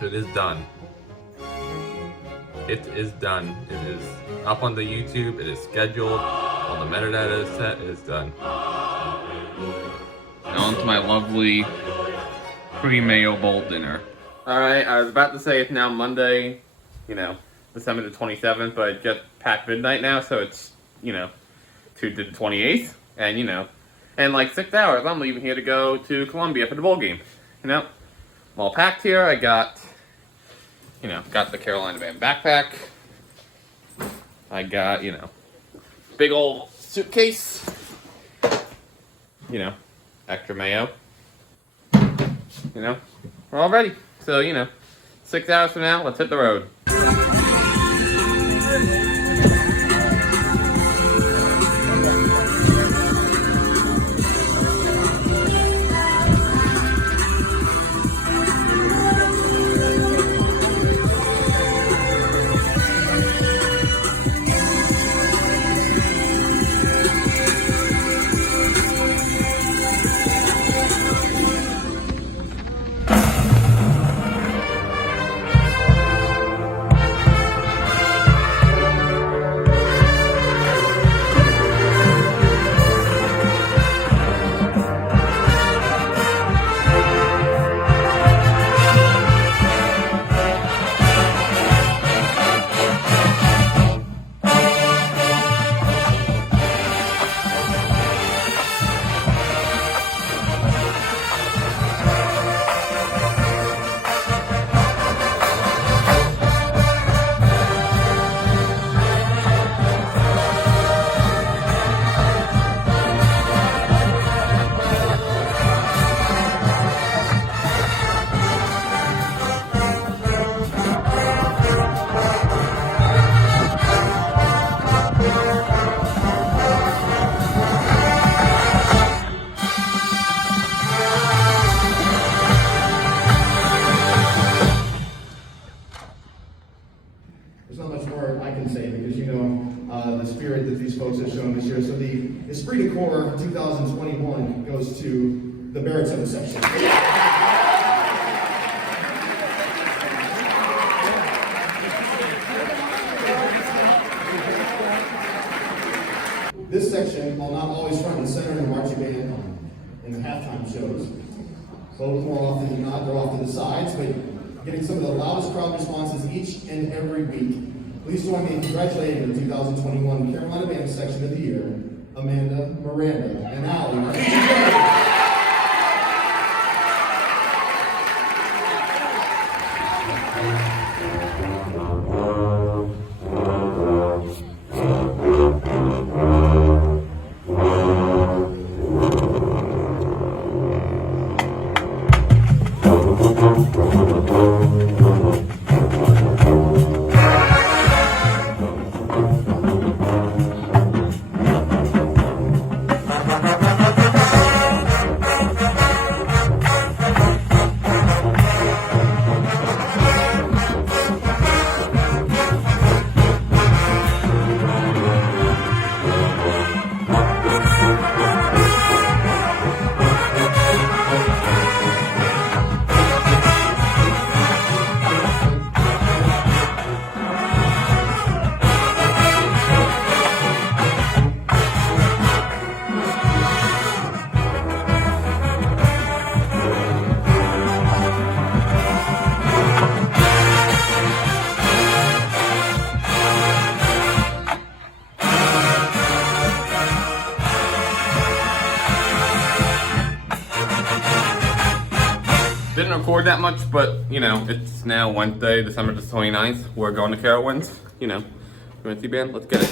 It is done. It is done. It is up on the YouTube. It is scheduled. All the metadata is set. It is done. And on to my lovely pre-Mayo Bowl dinner. Alright, I was about to say it's now Monday, December the 27th, but it's just past midnight now, so it's, Tuesday the 28th. And, in like 6 hours, I'm leaving here to go to Columbia for the bowl game. I'm all packed here. I got, got the Carolina band backpack. I got, big old suitcase. Extra mayo. We're all ready. So, 6 hours from now, let's hit the road. There's not much more I can say because the spirit that these folks have shown this year. So the Esprit de Corps 2021 goes to the baritone section. This section, while not always front and center in the marching band in the halftime shows, both more often than not, they're off to the sides, but getting some of the loudest crowd responses each and every week. Please join me in congratulating the 2021 Carolina Band Section of the Year, Amanda, Miranda, and Allie. Didn't record that much, but, it's now Wednesday, December the 29th. We're going to Carowinds, UNC band, let's get it.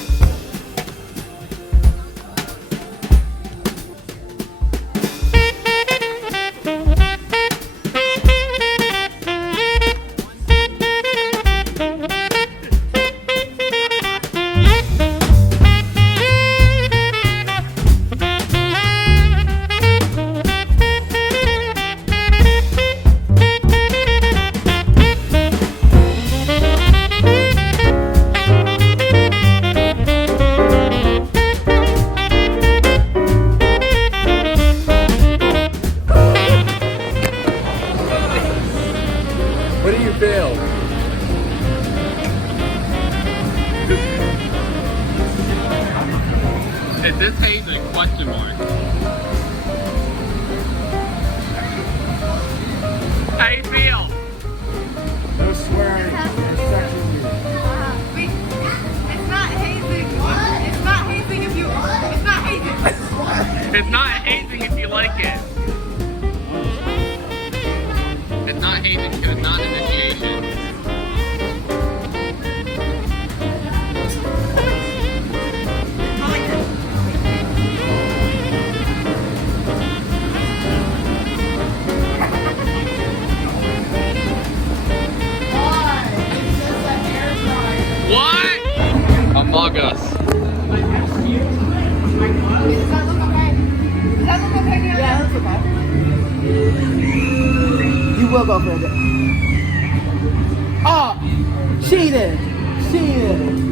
Is this hazing? Question mark. How you feel? No swearing and sexual abuse. Wait, it's not hazing. It's not hazing if you. It's not hazing. It's not hazing if you like it. It's not hazing because it's not initiation. What? Among Us. Does that look okay? Does that look okay? Yeah, that looks okay. You will go for it. Oh, cheated. Cheated.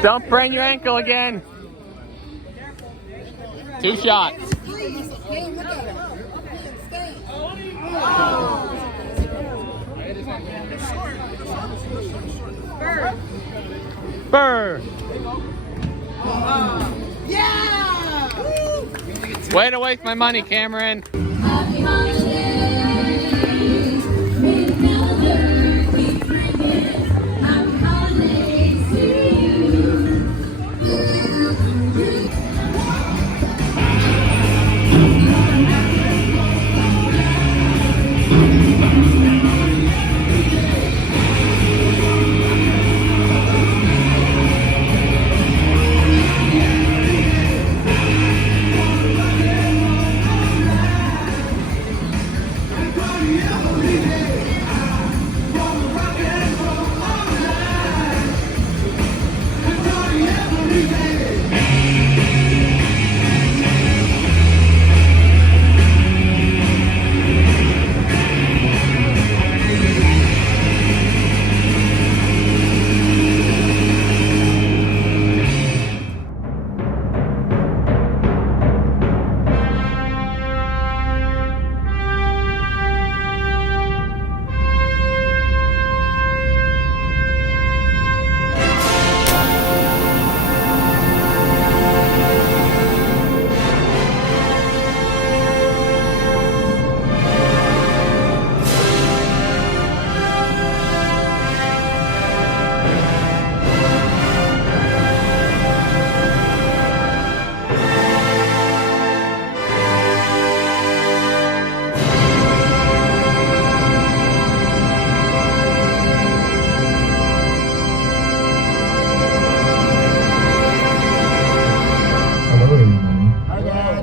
Don't sprain your ankle again. 2 shots. Burr. Yeah! Way to waste my money, Cameron.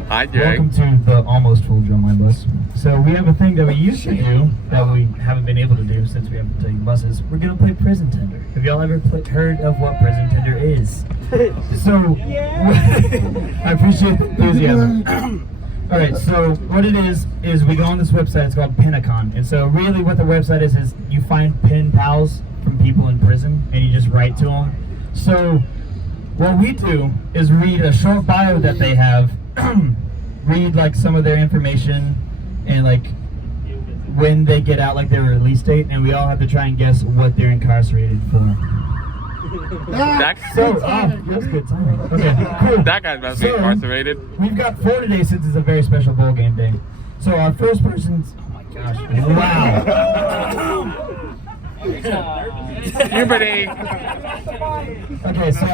Hi, Jay. Welcome to the almost full drumline bus. So we have a thing that we used to do that we haven't been able to do since we haven't taken buses. We're gonna play Prison Tinder. Have y'all ever heard of what Prison Tinder is? So I appreciate the enthusiasm. All right, so what it is we go on this website. It's called Pinacon, and so really what the website is you find pen pals from people in prison and you just write to them. So what we do is read a short bio that they have. Read like some of their information and like when they get out, like their release date, and we all have to try and guess what they're incarcerated for. That's good timing. Okay, cool. That guy's about to be incarcerated. We've got 4 today since it's a very special bowl game day. So our first person's, oh my gosh, wow. Puberty. Okay, so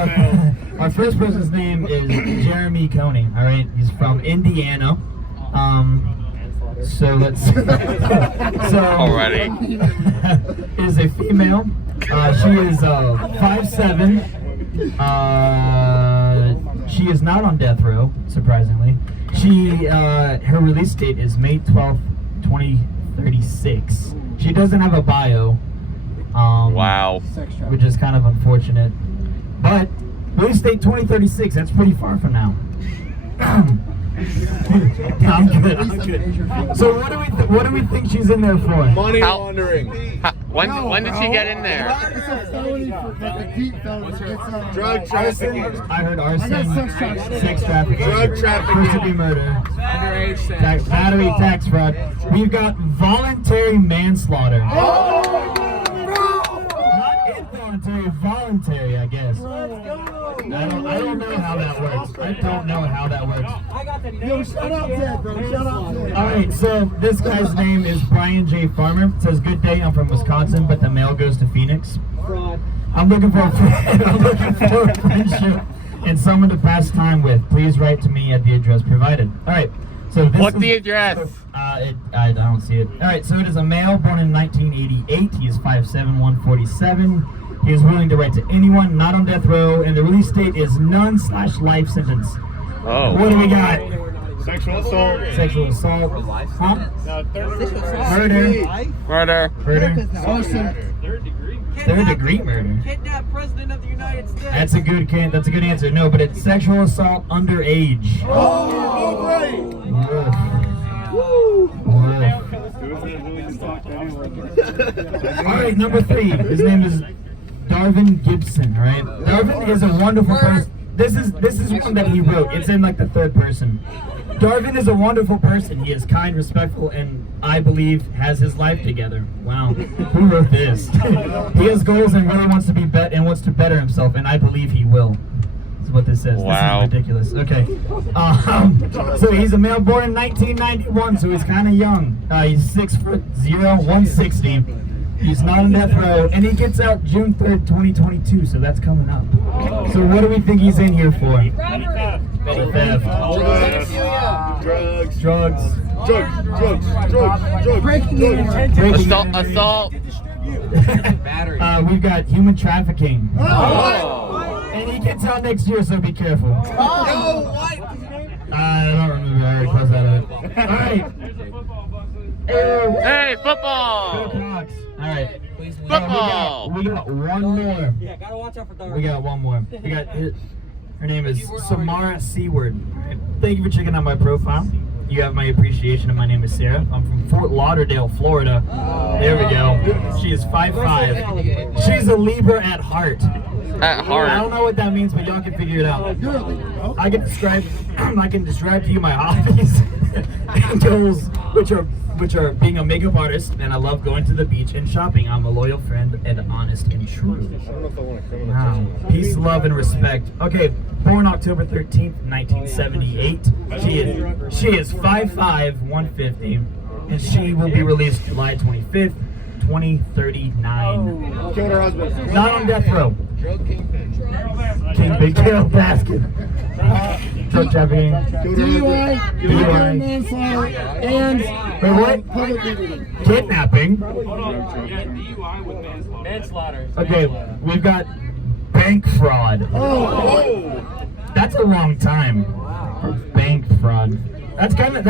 our first person's name is Jeremy Coney. All right, he's from Indiana. So let's. Already. Is a female. She is 5'7". She is not on death row, surprisingly. Her release date is May 12th, 2036. She doesn't have a bio. Wow. Which is kind of unfortunate. But release date 2036, that's pretty far from now. I'm good. So what do we think she's in there for? Money laundering. When did she get in there? It's a felony for like a deep felony. It's Drug trafficking. I heard arson, I got sex trafficking, Drug trafficking. first degree murder, Underage sex. battery, tax fraud. We've got voluntary manslaughter. Not involuntary, voluntary, I guess. I don't know how that works. I don't know how that works. Yo, shout out Ted, bro. Shout out Ted. All right, so this guy's name is Brian J. Farmer. It says, "Good day. I'm from Wisconsin, but the mail goes to Phoenix. I'm looking for a friend. I'm looking for a friendship and someone to pass time with. Please write to me at the address provided." All right. So this What's is, the address? I don't see it. All right. So it is a male born in 1988. He is 5'7", 147. He is willing to write to anyone, not on death row, and the release date is none/life sentence. Oh. What do we got? Sexual assault. Sexual assault. Huh? Murder. Murder. Murder. Third degree murder. Kidnap President of the United States. That's a good answer. No, but it's sexual assault underage. Oh, great. All right, number 3. His name is Darvin Gibson. All right, Darvin is a wonderful person. This is one that he wrote. It's in like the third person. Darvin is a wonderful person. He is kind, respectful, and I believe has his life together. Wow, who wrote this? He has goals and really wants to be wants to better himself, and I believe he will. That's what this says. Wow. This is ridiculous. Okay. So he's a male born in 1991, so he's kind of young. He's 6'0", 160. He's not on death row, and he gets out June 3rd, 2022, so that's coming up. So what do we think he's in here for? Petty theft. Drugs. Breaking in. Assault. We've got human trafficking. And he gets out next year, so be careful. I don't remember. I already crossed that out. All right. Hey, football. Alright. Football. We got one more. Yeah, gotta watch out for Thurs. We got one more. We got her name is Samara Seward. Thank you for checking out my profile. You have my appreciation, and my name is Sarah. I'm from Fort Lauderdale, Florida. There we go. She is 5'5". She's a Libra at heart. At heart. I don't know what that means, but y'all can figure it out. I can describe to you my hobbies and goals, which are being a makeup artist, and I love going to the beach and shopping. I'm a loyal friend and honest and true. Wow. Peace, love, and respect. Okay, born October 13th, 1978. She is 5'5", 150, and she will be released July 25th, 2039. Killed her husband. Not on death row. King Big Tail Basket. Drug trafficking. DUI, DUI. manslaughter, and Wait, what? public nudity. Kidnapping. Manslaughter. Okay, we've got bank fraud. Oh, That's a long time for bank fraud. That's kind of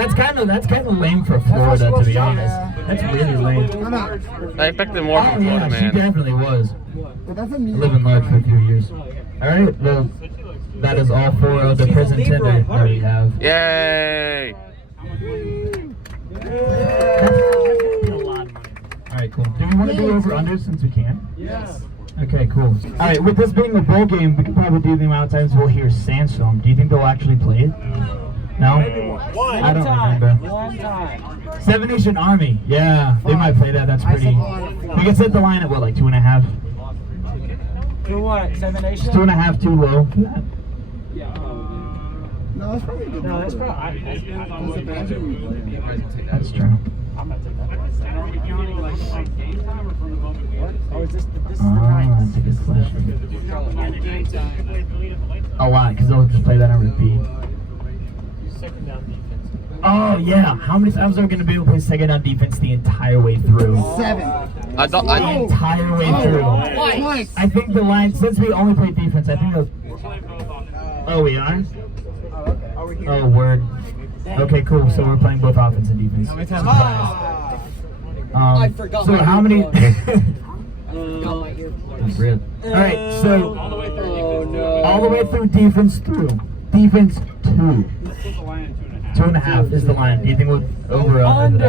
lame for Florida, to be honest. That's really lame. I'm out. I expected more Oh from Florida, yeah, she man. definitely was. But that's a I lived in large for a few years. All right, well, that is all for the prison tender that we have. Yay! Alright, cool. Do we want to do over under since we can? Yes. Okay, cool. Alright, with this being a bowl game, we could probably do the amount of times we'll hear Sandstorm. Do you think they'll actually play it? No? I don't remember. Long time. Seven Nation Army. Yeah, they might play that. That's pretty. We can set the line at what, like 2.5? For what? 7 Nation? 2.5 too low. No, that's probably good. No, that's probably. That's true. Oh, is this the Oh, that's a good question. A lot, because they'll just play that on repeat. Oh yeah, how many times are we gonna be able to play second down defense the entire way through? 7. The entire way through. Twice. I think the line, since we only play defense, I think oh, we are? Oh, word. Okay, cool. So we're playing both offense and defense. I forgot So my how many? earplugs. Rip. All right, so all the way through defense through. Defense 2. 2.5 is the line. Do you think we'll over or under?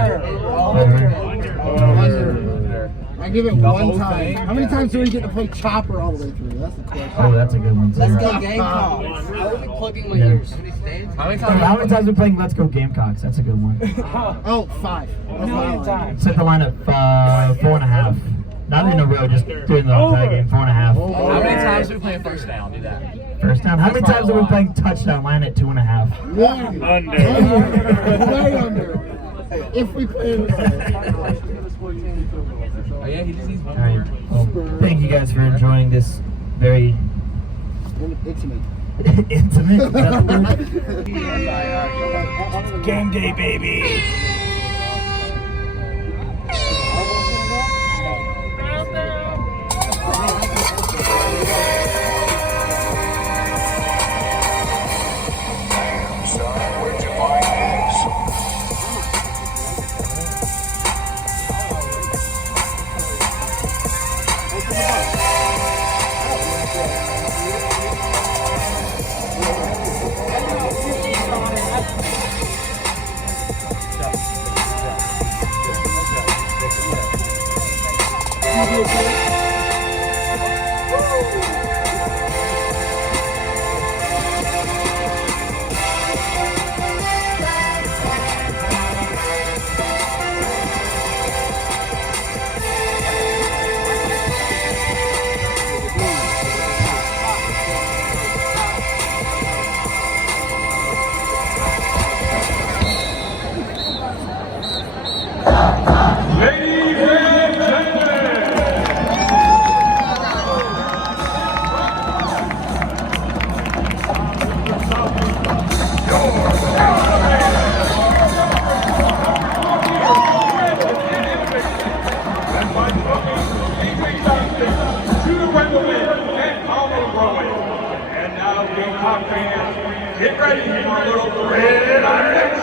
Under. I give it one time. How many times do we get to play Chopper all the way through? That's the question. Oh, that's a good one too. Let's go Gamecocks. I would be plugging my Yeah. ears. How many times are we playing Let's Go Gamecocks? That's a good one. Oh, 5. A million times. Set the line at 4.5. Not in a row, just doing the entire game. 4.5. How many times do we play first down? Do that. First down. How many times are we playing touchdown? Line at 2.5. One. Under. Way under. If we play it. Oh yeah, he just needs one. All right. Well, thank you guys for enjoying this very Intimate. intimate. Is that the word? Game day, baby. Get ready for a little grid action!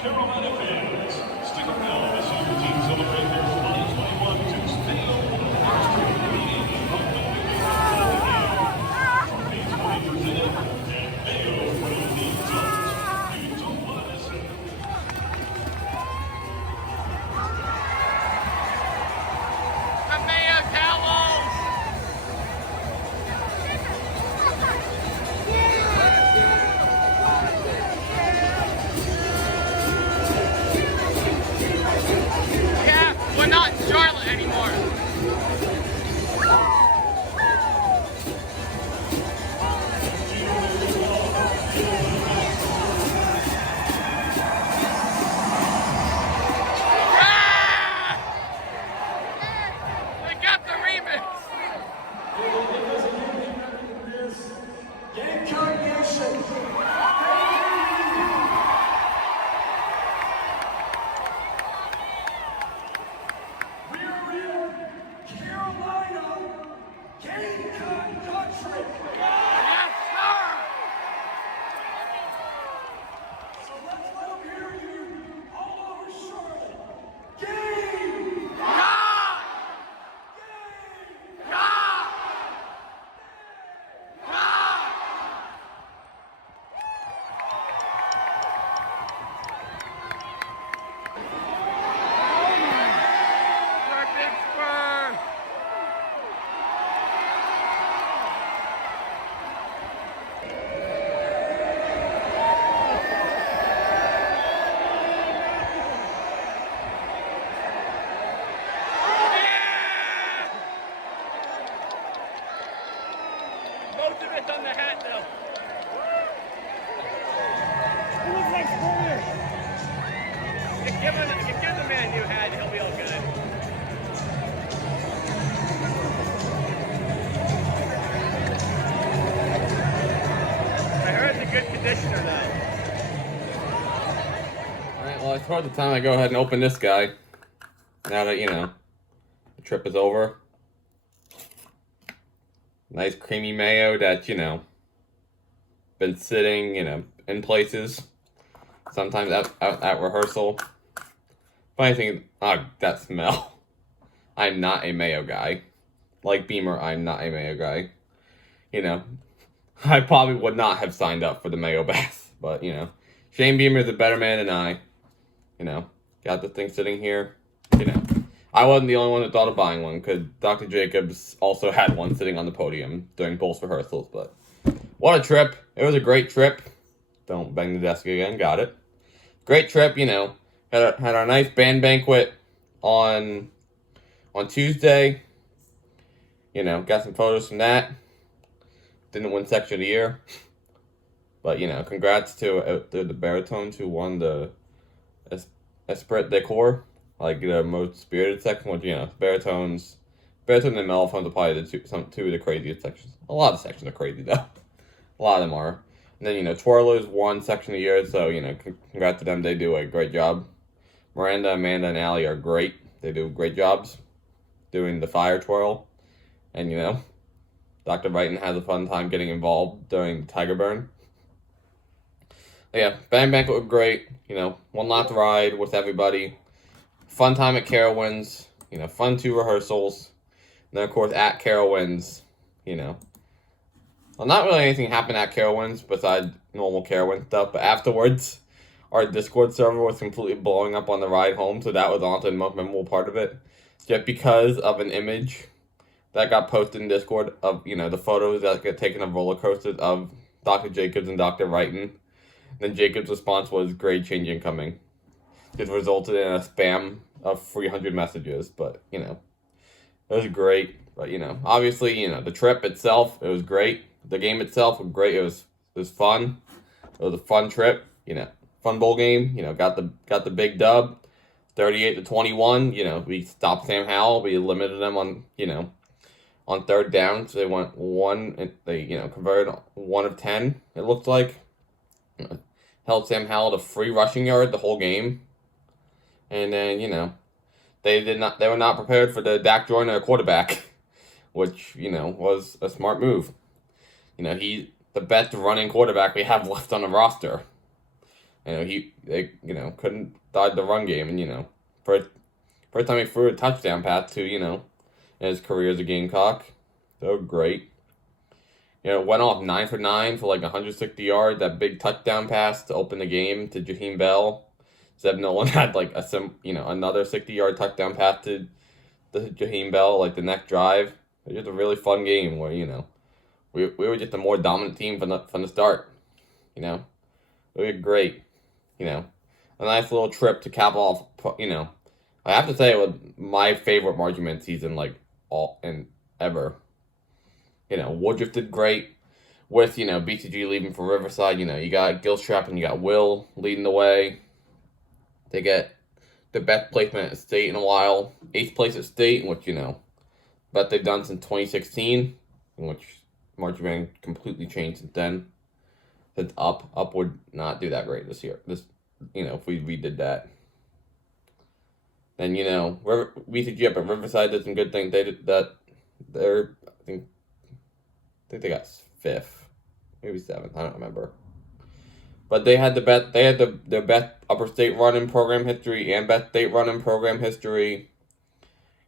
Carolina fans, stick around as your team celebrate their 2021 Tues Mayo We're not in Charlotte anymore. We got the remix. Most of it's on the Händel. It looks like spoilers. Give the man a new hat, he'll be all good. I heard it's a good conditioner though. Alright, well, it's hard the time I go ahead and open this guy. Now that, you know, the trip is over. Nice creamy mayo that, you know, been sitting, you know, in places. Sometimes at rehearsal. Funny thing, that smell. I'm not a mayo guy. Like Beamer, I'm not a mayo guy. You know, I probably would not have signed up for the mayo bath. But, you know, Shane Beamer is a better man than I. You know, got the thing sitting here. You know, I wasn't the only one that thought of buying one, because Dr. Jacobs also had one sitting on the podium during both rehearsals, but what a trip. It was a great trip. Don't bang the desk again, got it. Great trip, you know. Had our nice band banquet on Tuesday. You know, got some photos from that. Didn't win section of the year. But, you know, congrats to the baritones who won the Esprit de Corps like the most spirited section, which baritones and mellophones are probably two of the craziest sections. A lot of sections are crazy though. A lot of them are. And then twirlers won section of the year, so congrats to them. They do a great job. Miranda, Amanda, and Allie are great. They do great jobs doing the fire twirl, and Dr. Brighton has a fun time getting involved during the tiger burn. But yeah, band banquet was great. One last ride with everybody. Fun time at Carowinds. Fun 2 rehearsals. And then of course at Carowinds, well, not really anything happened at Carowinds besides normal Carowinds stuff. But afterwards, our Discord server was completely blowing up on the ride home, so that was honestly the most memorable part of it. Just because of an image that got posted in Discord of the photos that get taken of roller coasters of Dr. Jacobs and Dr. Wrighton. Then Jacob's response was grade change incoming. It resulted in a spam of 300 messages, but it was great. But obviously, the trip itself, it was great. The game itself was great. It was fun. It was a fun trip. Fun bowl game. Got the big dub, 38-21. We stopped Sam Howell. We limited them on on third down, so they went one. And they converted 1 of 10. It looked like. Held Sam Howell to 3 rushing yards the whole game. And then, they were not prepared for the Dak Joyner quarterback, which, was a smart move. He's the best running quarterback we have left on the roster. They couldn't dodge the run game. And, first time he threw a touchdown pass to, in his career as a Gamecock. So great. Went off 9 for 9 for like 160 yards. That big touchdown pass to open the game to Jaheim Bell. Zeb Nolan had like another 60-yard touchdown pass to Jaheim Bell like the next drive. It was just a really fun game where we were just a more dominant team from the start. We were great. A nice little trip to cap off. I have to say it was my favorite Marching Band season ever. Woodruff did great with, BCG leaving for Riverside. You got Gilstrap and you got Will leading the way. They get the best placement at state in a while. 8th place at state, which, bet they've done since 2016, in which Marching Band completely changed since then. Since Up would not do that great this year. If we redid that. Then, BCG up at Riverside did some good things. They did that. I think they got 5th, maybe 7th. I don't remember. But they had their best upper state run-in program history and best state run-in program history.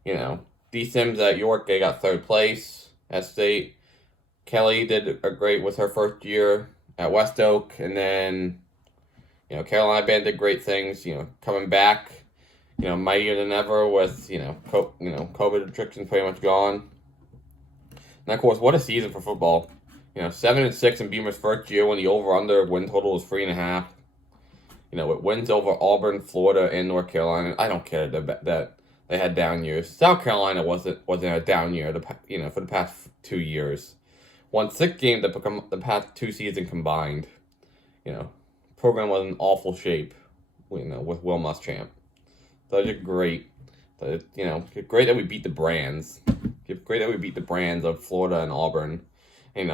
D Sims at York, they got 3rd place at state. Kelly did a great with her first year at West Oak, and then Carolina Band did great things. Coming back, mightier than ever with COVID restrictions pretty much gone. And of course, what a season for football. 7-6 in Beamer's first year when the over-under win total was 3.5. It wins over Auburn, Florida, and North Carolina. I don't care that they had down years. South Carolina wasn't a down year. For the past 2 years, won 6 games that become the past 2 seasons combined. Program was in awful shape. With Will Muschamp. So it's just great. Great that we beat the brands. Great that we beat the brands of Florida and Auburn. We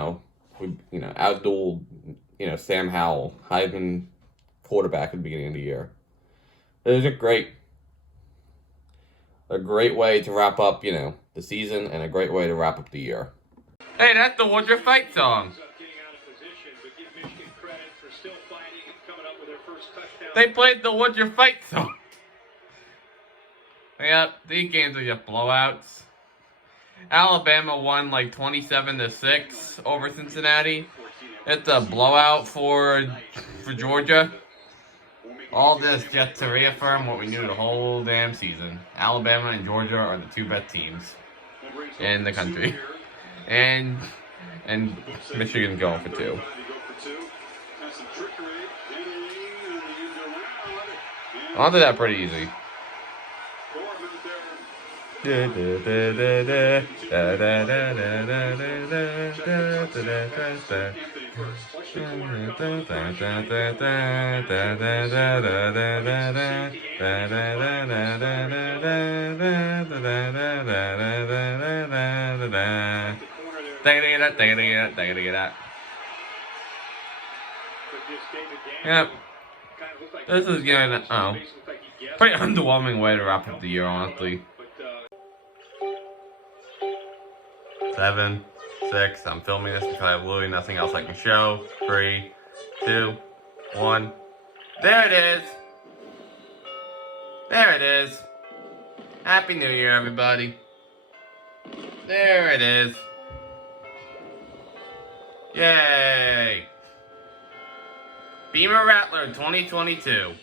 outdueled, Sam Howell, Heisman quarterback at the beginning of the year. It was a great way to wrap up, the season, and a great way to wrap up the year. Hey, that's the Woodruff Fight song. They played the Woodruff Fight song. Yeah, these games are just blowouts. Alabama won like 27-6 over Cincinnati. It's a blowout for Georgia. All this just to reaffirm what we knew the whole damn season. Alabama and Georgia are the 2 best teams in the country. And Michigan's going for 2. I'll do that pretty easy. Yep. This is gonna, pretty underwhelming way to wrap up the year, honestly. 7, 6, I'm filming this because I have literally nothing else I can show. 3, 2, 1. There it is! There it is! Happy New Year, everybody. There it is. Yay! Beamer Rattler 2022.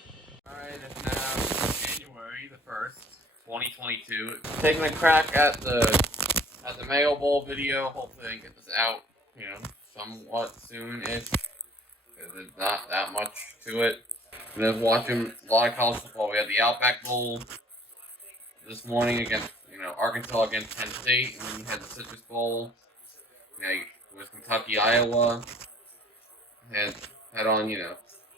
Alright, it's now January the 1st, 2022. Taking a crack at the Mayo Bowl video. Hopefully I can get this out, somewhat soon-ish. Because there's not that much to it. And I was watching a lot of college football. We had the Outback Bowl this morning against, Arkansas against Penn State. And then you had the Citrus Bowl. It was Kentucky, Iowa. Had on,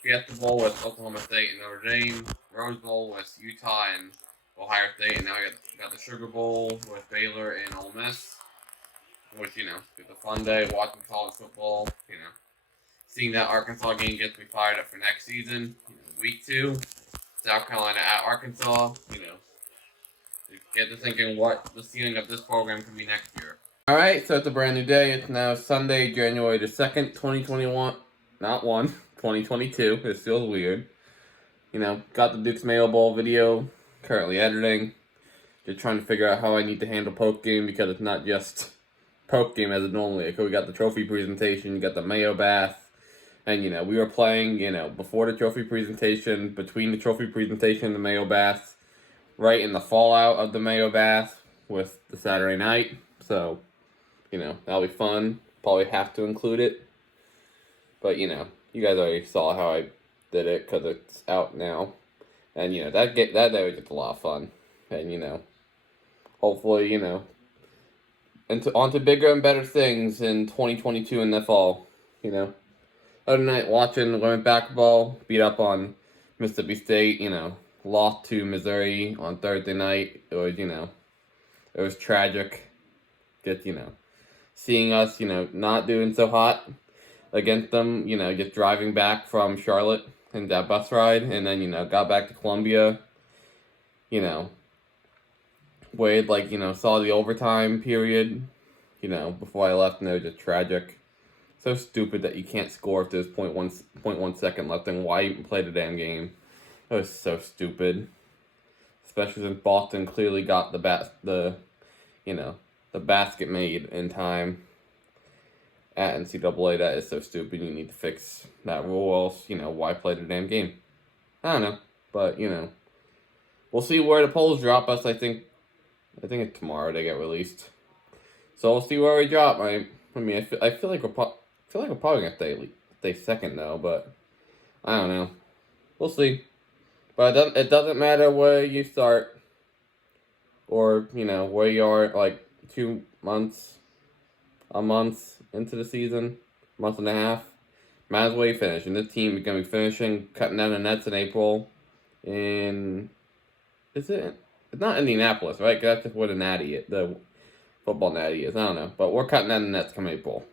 Fiesta Bowl with Oklahoma State and Notre Dame. Rose Bowl with Utah and Ohio State. And now I got the Sugar Bowl with Baylor and Ole Miss. Which, it's a fun day watching college football. Seeing that Arkansas game gets me fired up for next season. Week 2, South Carolina at Arkansas. Get to thinking what the ceiling of this program can be next year. Alright, so it's a brand new day. It's now Sunday, January the 2nd, 2021. Not 2022. It feels weird. Got the Duke's Mayo Bowl video. Currently editing. Just trying to figure out how I need to handle post game because it's not just post game as it normally is. We got the trophy presentation, you got the Mayo bath. And, we were playing, before the trophy presentation, between the trophy presentation and the Mayo bath, right in the fallout of the Mayo bath with the Saturday night. So, that'll be fun. Probably have to include it. But, you guys already saw how I did it because it's out now. And, that day was just a lot of fun. And, hopefully, on to bigger and better things in 2022 in the fall, Other night watching women's basketball, beat up on Mississippi State, lost to Missouri on Thursday night. It was, it was tragic. Just, seeing us, not doing so hot against them, just driving back from Charlotte and that bus ride, and then, got back to Columbia, waited, saw the overtime period, before I left, and it was just tragic. So stupid that you can't score if there's 0.1 second left, and why even play the damn game? It was so stupid. Especially since Boston clearly got the basket made in time at NCAA. That is so stupid. You need to fix that rule, else, why play the damn game? I don't know. But, we'll see where the polls drop us. I think it's tomorrow they get released. So we'll see where we drop. I feel like we're probably gonna stay second though, but I don't know. We'll see. But it doesn't matter where you start or where you are like 2 months, a month into the season, month and a half. Might as well you finish. And this team is gonna be finishing cutting down the nets in April. It's not Indianapolis, right? 'Cause that's just where the football natty is. I don't know, but we're cutting down the nets come April.